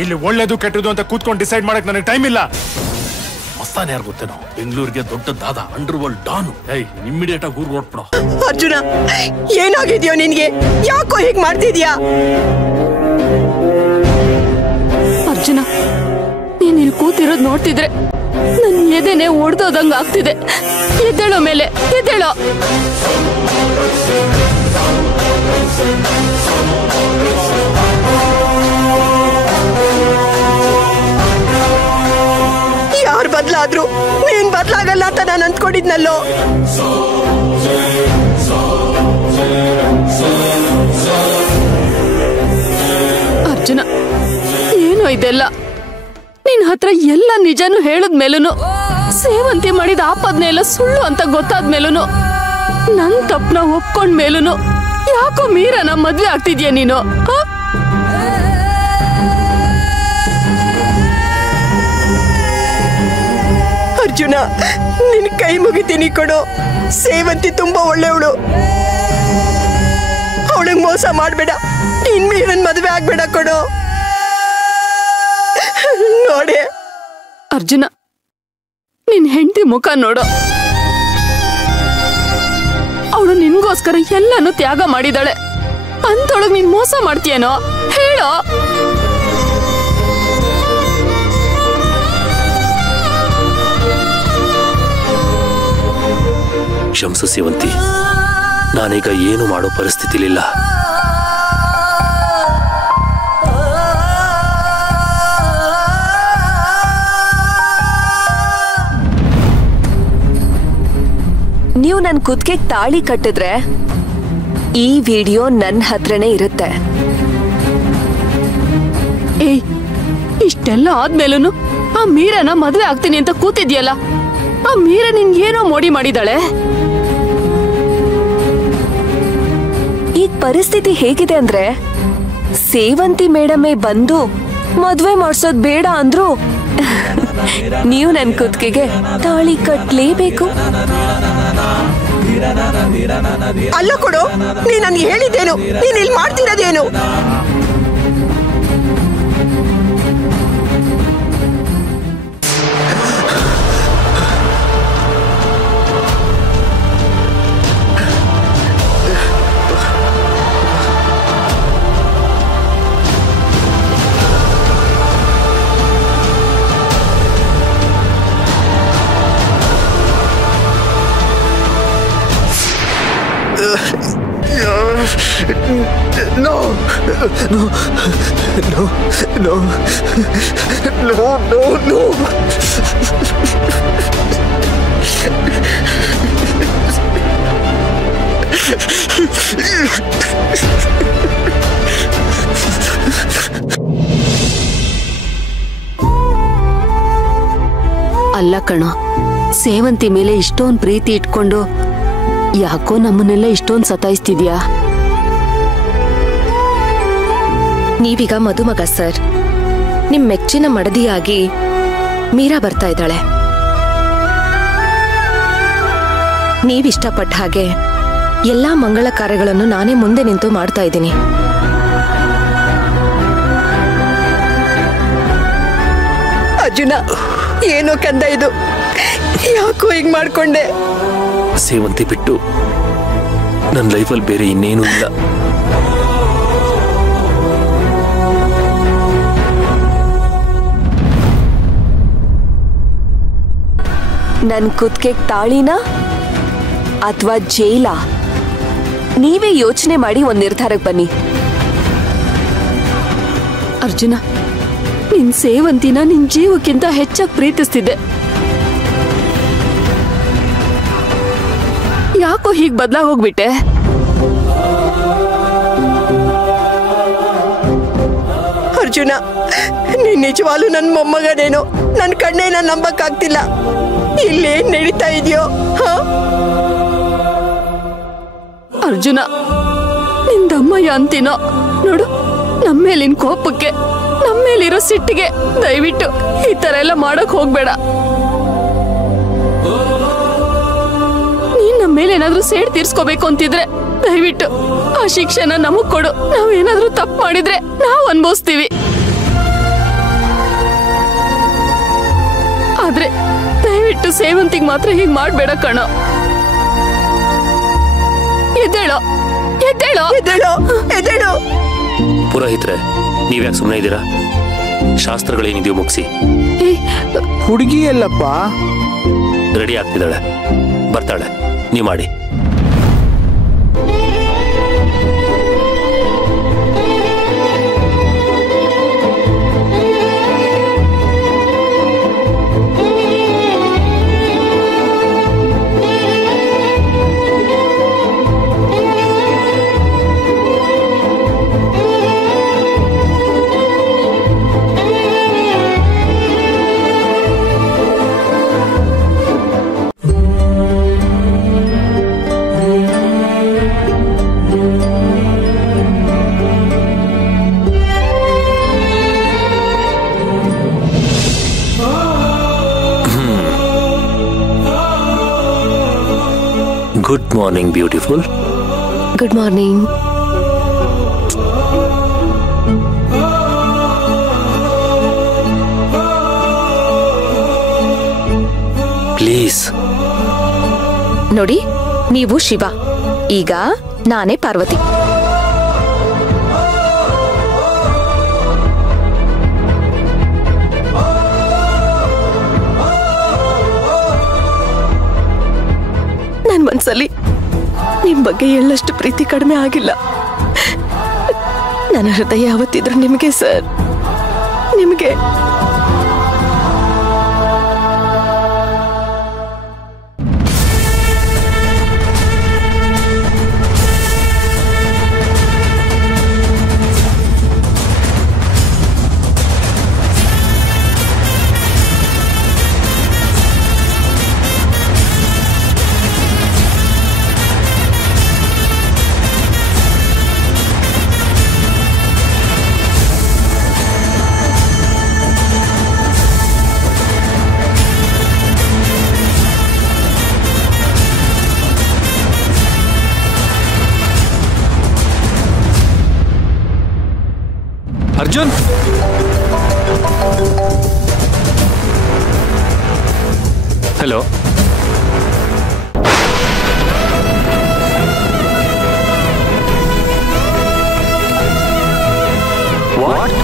ಇಲ್ಲಿ ಒಳ್ಳೇದು ಕೆಟ್ಟದು ಅಂತ ಕೂತ್ಕೊಂಡು ಡಿಸೈಡ್ ಮಾಡಕ್ ನನಗೆ ಟೈಮ್ ಇಲ್ಲ. ಮಸ್ತಾನ್ ಯಾರು ಗೊತ್ತೇನೋ, ಬೆಂಗಳೂರಿಗೆ ದೊಡ್ಡದಾದ ಅಂಡರ್ ವರ್ಲ್ಡ್ ಡಾನು. ಇಮ್ಮಿಡಿಯೇಟ್ ಆಗಿ ಊರ್ಗ್ ಹೊರಟ್ಬಿಡು. ಅರ್ಜುನ, ಏನಾಗಿದ್ಯೋ ನಿನ್ಗೆ? ಯಾಕೋ ಹೀಗ್ ಮಾಡ್ತಿದ್ಯಾ? ಅರ್ಜುನ, ನೀನ್ ಇಲ್ಲಿ ಕೂತಿರೋದ್ ನೋಡ್ತಿದ್ರೆ ನನ್ ಎದೆನೆ ಒಡ್ದೋದಂಗ ಆಗ್ತಿದೆ. ಎದ್ದೇಳೋ ಮೇಲೆ, ಎದ್ದೇಳೋ. ಯಾರು ಬದ್ಲಾದ್ರು ನೀನ್ ಬದ್ಲಾಗಲ್ಲ ಅಂತ ನಾನು ಅಂದ್ಕೊಂಡಿದ್ನಲ್ಲೋ. ಅರ್ಜುನ, ಏನೋ ಇದೆಲ್ಲ? ನಿನ್ ಹತ್ರ ಎಲ್ಲ ನಿಜಾನು ಹೇಳದ್ಮೇಲೂನು, ಸೇವಂತಿ ಮಾಡಿದ ಆಪದ್ನೆ ಎಲ್ಲ ಸುಳ್ಳು ಅಂತ ಗೊತ್ತಾದ್ಮೇಲೂನು, ನನ್ ತಪ್ಪನ ಒಪ್ಕೊಂಡ್ಮೇಲೂನು ಯಾಕೋ ಮೀರನ ಮದ್ವೆ ಆಗ್ತಿದ್ಯಾ ನೀನು? ಅರ್ಜುನ, ನಿನ್ ಕೈ ಮುಗಿತೀನಿ ಕೊಡು. ಸೇವಂತಿ ತುಂಬಾ ಒಳ್ಳೆಯವಳು. ಅವಳಿಗೆ ಮೋಸ ಮಾಡ್ಬೇಡ. ನಿನ್ ಮೀರನ್ ಮದ್ವೆ ಆಗ್ಬೇಡ ಕೊಡು. ನೋಡಿ ಅರ್ಜುನ, ನಿನ್ ಹೆಂಡತಿ ಮುಖ ನೋಡು. ಅವಳು ನಿನ್ಗೋಸ್ಕರ ಎಲ್ಲಾನು ತ್ಯಾಗ ಮಾಡಿದಾಳೆ. ಅಂತೊಳಗ್ ನೀನ್ ಮೋಸ ಮಾಡ್ತೀಯೇನೋ? ಹೇಳೋ. ಕ್ಷಮಿಸು ಸೇವಂತಿ, ನಾನೀಗ ಏನು ಮಾಡೋ ಪರಿಸ್ಥಿತಿಲಿಲ್ಲ. ನೀವು ನನ್ ಕುತ್ತಿಗೆ ತಾಳಿ ಕಟ್ಟಿದ್ರೆ ಈ ವಿಡಿಯೋ ನನ್ನ ಹತ್ರನೇ ಇರುತ್ತೆ. ಏಯ್, ಇಷ್ಟೆಲ್ಲ ಆದ್ಮೇಲೂನು ಆ ಮೀರನ ಮದ್ವೆ ಆಗ್ತೀನಿ ಅಂತ ಕೂತಿದ್ಯಲ್ಲ, ಆ ಮೀರ ನಿನ್ಗೇನೋ ಮೋಡಿ ಮಾಡಿದಾಳೆ. ಈಗ ಪರಿಸ್ಥಿತಿ ಹೇಗಿದೆ ಅಂದ್ರೆ, ಸೇವಂತಿ ಮೇಡಮೇ ಬಂದು ಮದ್ವೆ ಮಾಡ್ಸೋದ್ ಬೇಡ ಅಂದ್ರು ನೀವು ನನ್ ಕುತ್ತಿಗೆಗೆ ತಾಳಿ ಕಟ್ಲೇಬೇಕು. ಅಲ್ಲ ಕೊಡು, ನೀ ನನ್ಗೆ ಹೇಳಿದ್ದೇನು? ನೀನ್ ಇಲ್ಲಿ ಮಾಡ್ತಿರೋದೇನು? No, no, no, no, no, no, no. ಅಲ್ಲ ಕಣೋ, ಸೇವಂತಿ ಮೇಲೆ ಇಷ್ಟೊಂದು ಪ್ರೀತಿ ಇಟ್ಕೊಂಡು ಯಾಕೋ ನಮ್ಮನ್ನೆಲ್ಲ ಇಷ್ಟೊಂದು ಸತಾಯಿಸ್ತಿದ್ಯಾ? ನೀವೀಗ ಮದುಮಗ ಸರ್, ನಿಮ್ ಮೆಚ್ಚಿನ ಮಡದಿಯಾಗಿ ಮೀರಾ ಬರ್ತಾ ಇದ್ದಾಳೆ. ನೀವಿಷ್ಟಪಟ್ಟ ಹಾಗೆ ಎಲ್ಲಾ ಮಂಗಳ ಕಾರ್ಯಗಳನ್ನು ನಾನೇ ಮುಂದೆ ನಿಂತು ಮಾಡ್ತಾ ಇದ್ದೀನಿ. ಅರ್ಜುನ, ಏನೋ ಕಂದ ಇದು? ಯಾಕೋ ಹೀಗ್ ಮಾಡ್ಕೊಂಡೆ? ಸೇವಂತಿ ಬಿಟ್ಟು ನನ್ನ ಲೈಫಲ್ಲಿ ಬೇರೆ ಇನ್ನೇನು ಇಲ್ಲ. ನನ್ ಕುತ್ತಿಗೆ ತಾಳಿನಾ ಅಥವಾ ಜೈಲ? ನೀವೇ ಯೋಚನೆ ಮಾಡಿ ಒಂದ್ ನಿರ್ಧಾರಕ್ಕೆ ಬನ್ನಿ. ಅರ್ಜುನ, ನಿನ್ ಸೇವಂತಿನ ನಿನ್ ಜೀವಕ್ಕಿಂತ ಹೆಚ್ಚಾಗಿ ಪ್ರೀತಿಸ್ತಿದ್ದೆ. ಯಾಕೋ ಹೀಗ್ ಬದಲಾಗೋಗ್ಬಿಟ್ಟೆ? ಅರ್ಜುನ, ನೀನ್ ನಿಜವಾಗ್ಲೂ ನನ್ ಮೊಮ್ಮಗನೇನೋ? ನನ್ ಕಣ್ಣೇನ ನಂಬಕ್ಕಾಗ್ತಿಲ್ಲ. ಇಲ್ಲೇನ್ ನಡೀತಾ ಇದೆಯೋ? ಅರ್ಜುನ, ನಿಂದಮ್ಮಯ್ಯ ಅಂತೀನೋ ನೋಡು. ನಮ್ಮೇಲಿನ ಕೋಪಕ್ಕೆ, ನಮ್ಮೇಲಿರೋ ಸಿಟ್ಟಿಗೆ ದಯವಿಟ್ಟು ಈ ತರ ಎಲ್ಲ ಮಾಡಕ್ ಹೋಗ್ಬೇಡ. ನೀನ್ ನಮ್ಮ ಮೇಲೆ ಏನಾದ್ರೂ ಸೇಡ್ ತೀರ್ಸ್ಕೋಬೇಕು ಅಂತಿದ್ರೆ ದಯವಿಟ್ಟು ಆ ಶಿಕ್ಷೆನ ನಮಗ್ ಕೊಡು. ನಾವೇನಾದ್ರೂ ತಪ್ಪು ಮಾಡಿದ್ರೆ ನಾವು ಅನ್ಭವಿಸ್ತೀವಿ. ದಯವಿಟ್ಟು ಸೇವಂತಿಗೆ ಮಾತ್ರ ಹೀಗ್ ಮಾಡ್ಬೇಡ ಕಣ. ಎದ್ದೇಳೋ ಎದ್ದೇಳೋ ಎದ್ದೇಳೋ ಎದ್ದೇಳೋ. ಪುರೋಹಿತ್ರೆ, ನೀವ್ಯಾಕೆ ಸುಮ್ಮನೆ ಇದ್ದೀರಾ? ಶಾಸ್ತ್ರಗಳೇನಿದೆಯೋ ಮುಗಿಸಿ. ಹುಡುಗಿ ಎಲ್ಲಪ್ಪ? ರೆಡಿ ಆಗ್ತಿದ್ದಾಳೆ, ಬರ್ತಾಳೆ, ನೀವು ಮಾಡಿ. Good morning beautiful. Good morning. Please ನೋಡಿ, ನೀವು ಶಿವ, ಈಗ ನಾನೇ ಪಾರ್ವತಿ. ನನ್ ಮನ್ಸಲ್ಲಿ ನಿಮ್ ಬಗ್ಗೆ ಎಳ್ಳಷ್ಟು ಪ್ರೀತಿ ಕಡಿಮೆ ಆಗಿಲ್ಲ. ನನ್ನ ಹೃದಯ ಯಾವತ್ತಿದ್ರು ನಿಮಗೆ ಸರ್, ನಿಮಗೆ. ಅರ್ಜುನ್, ಹಲೋ. ವಾಟ್?